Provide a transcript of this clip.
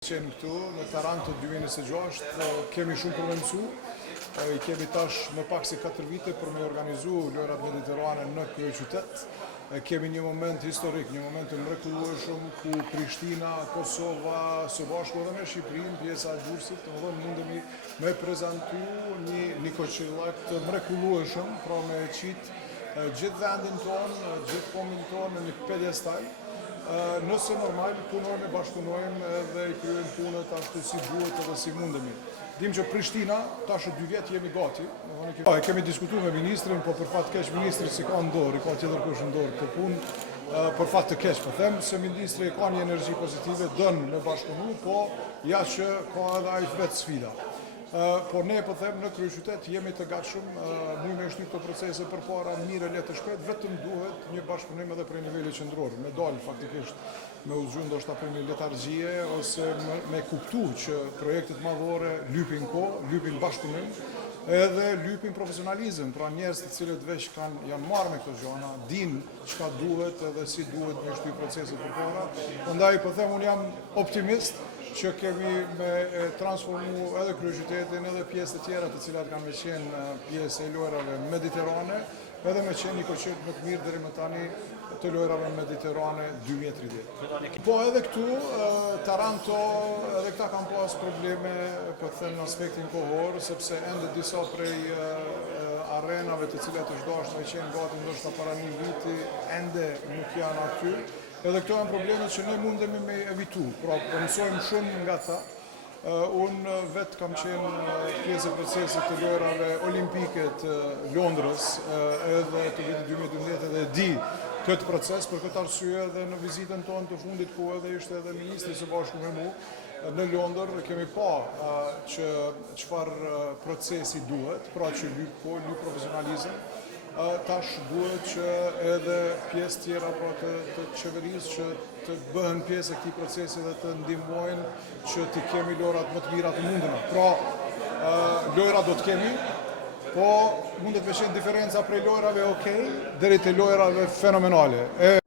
Qenë këtu në Taranto 2026, kemi shumë për me mësu, i kemi tash më pak se 4 vite për me organizu lojrat mediterane në kryeqytet. Kemi një moment historik, një moment të mrekullueshëm ku Prishtina, Kosova, së bashku edhe me Shqipërinë, pjesa e Durrësit, domethënë mundemi me prezantu një koqillak të mrekullueshëm, pra me qit gjithë vendin tonë, gjithë kombin tonë në një pedestal. Nëse normal punojmë e bashkëpunojmë dhe i kryojmë punët ashtu si duhet edhe si mundemi. Dim që Prishtina, tash 2 vjet jemi gati. Kemi diskutuar me ministrin, po për fat keq ministri si ka në dorë, ka tjetër kush në dorë këtë punë. Për fat të keq po them se ministri ka një energji pozitive, dën me bashkëpunu, po ja që ka edhe ai vetë sfida. Por ne po them në kryeqytet jemi të gatshëm, mujmë e shtyp këto procese përpara mirë e lehtë shpejt, vetëm duhet një bashkëpunim edhe prej nivelit qendror, me dal faktikisht me u zgjuar ndoshta për një letargjie ose me kuptu që projektet madhore lypin kohë, lypin bashkëpunim, edhe lypin profesionalizëm, pra njerëz të cilët veç janë marrë me këto gjëra, dinë çka duhet edhe si duhet me shtyp proceset përpara. Prandaj po them unë jam optimist që kemi me transformu edhe kryeqytetin edhe pjesë të tjera të cilat kanë me qenë pjesë e lojrave mediterane, edhe me qenë një koqet më të mirë deri më tani të lojrave mediterane 2030. Po edhe këtu, Taranto, edhe këta kanë pas probleme, po të them në aspektin kohor, sepse ende disa prej arenave të cilat është dashur me qenë gati ndoshta para 1 viti, ende nuk janë aty. Edhe këto janë problemet që ne mundemi me evitu, pra mësojmë shumë nga ta. Unë vetë kam qenë pjesë e procesit të lojrave olimpike të Londrës edhe të vitit 2012 edhe di këtë proces, për këtë arsye edhe në vizitën tonë të fundit ku edhe ishte edhe ministri së bashku me mu në Londër, kemi pa që çfarë procesi duhet, pra që lyp profesionalizëm. Tash duhet që edhe pjesë tjera të qeverisë që të bëhen pjesë e këtij procesi dhe të ndihmojnë që të kemi lojrat më të mira të mundura. Pra, lojra do të kemi, po mundet me qenë diferenca prej lojrave deri te lojrave fenomenale.